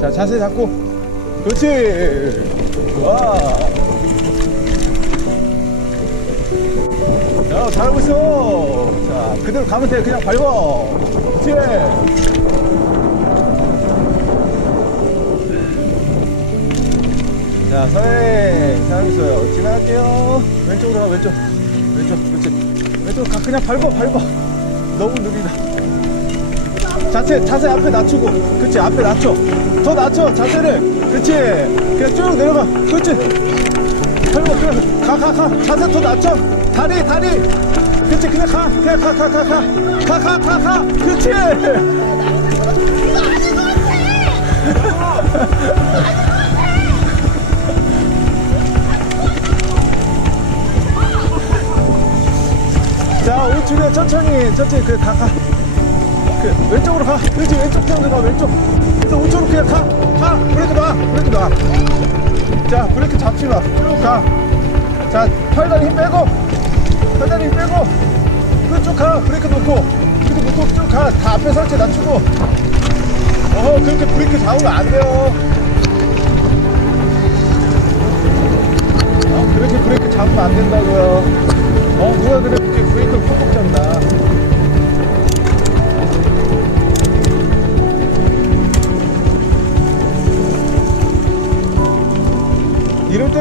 자, 자세 잡고. 그렇지. 와. 자, 잘하고 있어. 자, 그대로 가면 돼. 그냥 밟아. 그렇지. 자, 서해 잘하고 있어요. 지나갈게요. 왼쪽으로 가, 왼쪽. 왼쪽, 그렇지. 왼쪽 가, 그냥 밟아, 밟아. 너무 느리다. 자세, 자세 앞에 낮추고. 그렇지, 앞에 낮춰. 더 낮춰, 자세를. 그렇지. 그냥 쭉 내려가. 그렇지. 밟아, 그냥 가, 가, 가. 자세 더 낮춰. 다리, 다리. 그렇지, 그냥 가. 그냥 가, 가, 가, 가. 가, 가, 가, 가. 그렇지. 자, 우측에 천천히, 천천히, 그래, 가, 가. 그, 왼쪽으로 가. 그렇지, 왼쪽 편으로 가, 왼쪽. 그래서 우측으로 그냥 가. 가. 브레이크 놔. 브레이크 놔. 자, 브레이크 잡지 마. 쭉 가. 자, 팔다리 힘 빼고. 팔다리 힘 빼고. 그쭉 가. 브레이크 놓고. 브레이크 놓고 쭉 가. 다 앞에 설치 낮추고. 어, 그렇게 브레이크 잡으면 안 돼요. 어, 그렇게 브레이크 잡으면 안 된다고요. 어, 누가 그래, 그렇게 브레이크를 콕콕 잡나.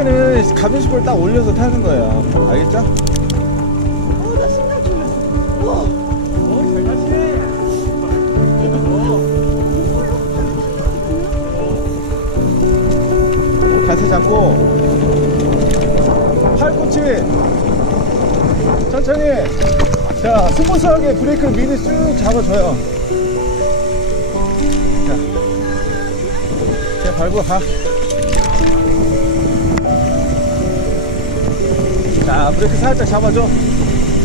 때는 가변식을 딱 올려서 타는 거예요. 알겠죠? 어 나 심장 졸렸어 우와 어, 잘 가시네. 자세 잡고 팔꿈치 천천히 자 스무스하게 브레이크를 미리 쭉 잡아줘요 자 그냥 밟고 가 자, 브레이크 살짝 잡아줘.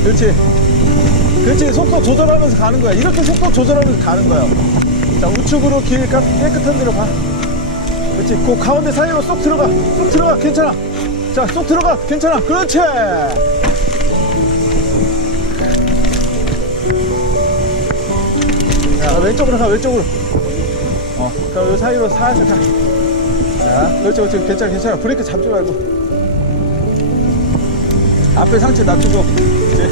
그렇지. 그렇지. 속도 조절하면서 가는 거야. 이렇게 속도 조절하면서 가는 거야. 자, 우측으로 길 가- 깨끗한 데로 가. 그렇지. 그 가운데 사이로 쏙 들어가. 쏙 들어가. 괜찮아. 자, 쏙 들어가. 괜찮아. 그렇지. 자, 왼쪽으로 가. 왼쪽으로. 어, 그럼 요 사이로 살짝 가. 자, 그렇지, 그렇지. 괜찮아, 괜찮아. 브레이크 잡지 말고. 앞에 상체 낮추고. 이제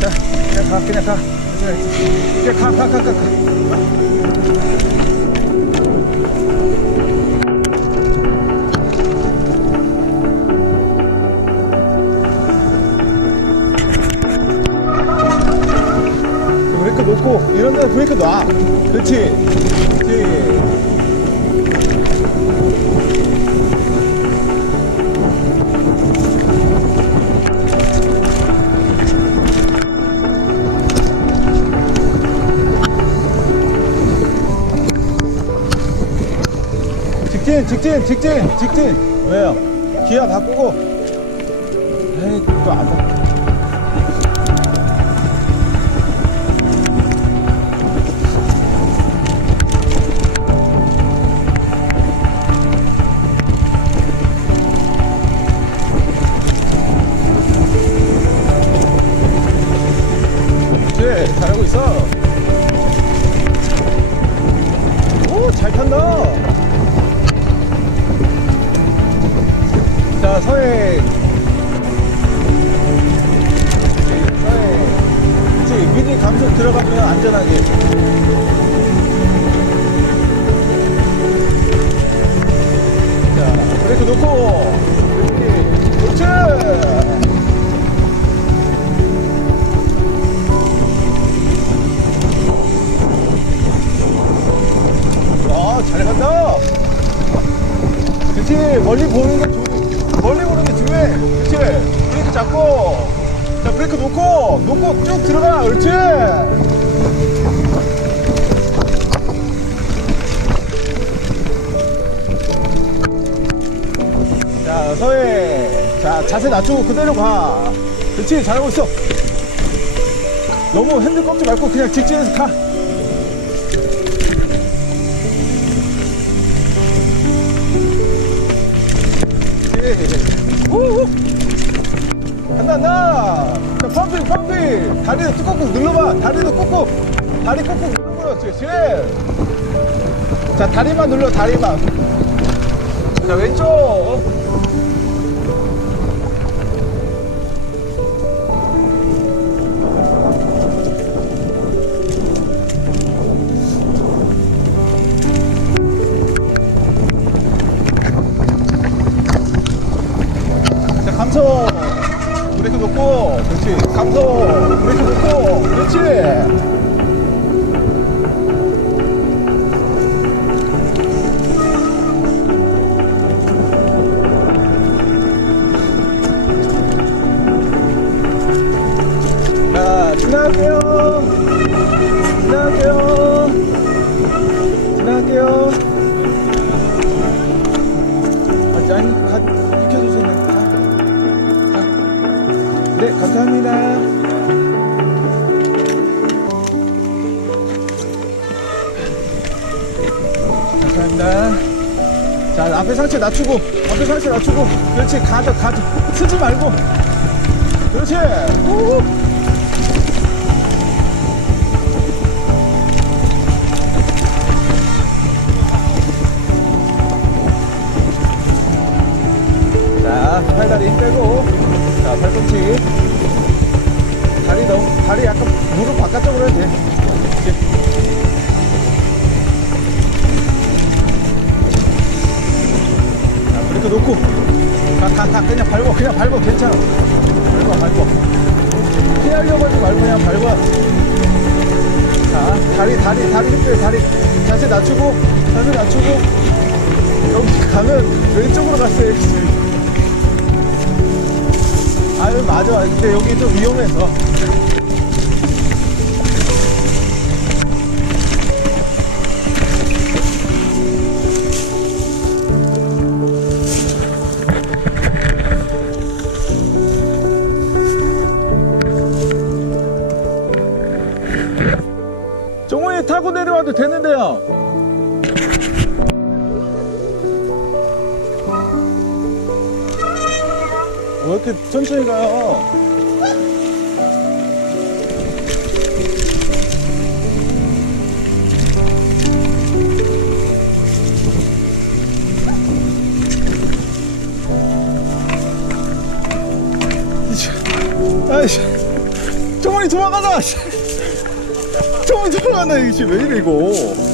자, 자 그냥 가 그냥 가. 그냥 가가 가 가 가 브레이크 놓고 이런 데는 브레이크 놔. 그렇지. 그렇지 직진, 직진, 직진, 직진. 왜요? 기아 바꾸고. 에이, 또안 바. 그 자, 서해. 서해. 그치, 미리 감속 들어가면 안전하게. 자, 브레이크 놓고. 그렇지. 그렇지. 그렇지. 자, 서해. 자, 자세 낮추고 그대로 가. 그렇지, 잘하고 있어. 너무 핸들 꺾지 말고 그냥 직진해서 가. 다리도 꾹꾹 눌러봐. 다리도 꾹꾹. 다리 꾹꾹 눌러봐 그렇지 자 다리만 눌러 다리만. 자 왼쪽. 자 감소 브레이크 놓고 그렇지. 감소. 브레이크 놓고 그렇지. 자 지나갈게요. 지나갈게요. 지나갈게요 감사합니다. 감사합니다. 자, 앞에 상체 낮추고, 앞에 상체 낮추고, 그렇지, 가져, 가져. 쓰지 말고. 그렇지. 우 자, 팔다리 힘 빼고, 자, 팔꿈치. 다리 너무, 다리 약간 무릎 바깥쪽으로 해도 돼. 자, 브레이크 놓고. 가, 가, 가. 그냥 밟아. 그냥 밟아. 괜찮아. 밟아, 밟아. 피하려고 하지 말고 그냥 밟아. 자, 다리, 다리, 다리 힘 빼, 다리. 자세 낮추고, 자세 낮추고. 여기 가면 왼쪽으로 갔어야 맞아. 근데 여기 좀 위험해서. 종호이 타고 내려와도 되는데요 이렇게 천천히 가요? 아이씨, 정원이 도망가자! 정원이 도망간다, 지금 왜 이래, 이거?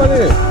빨리.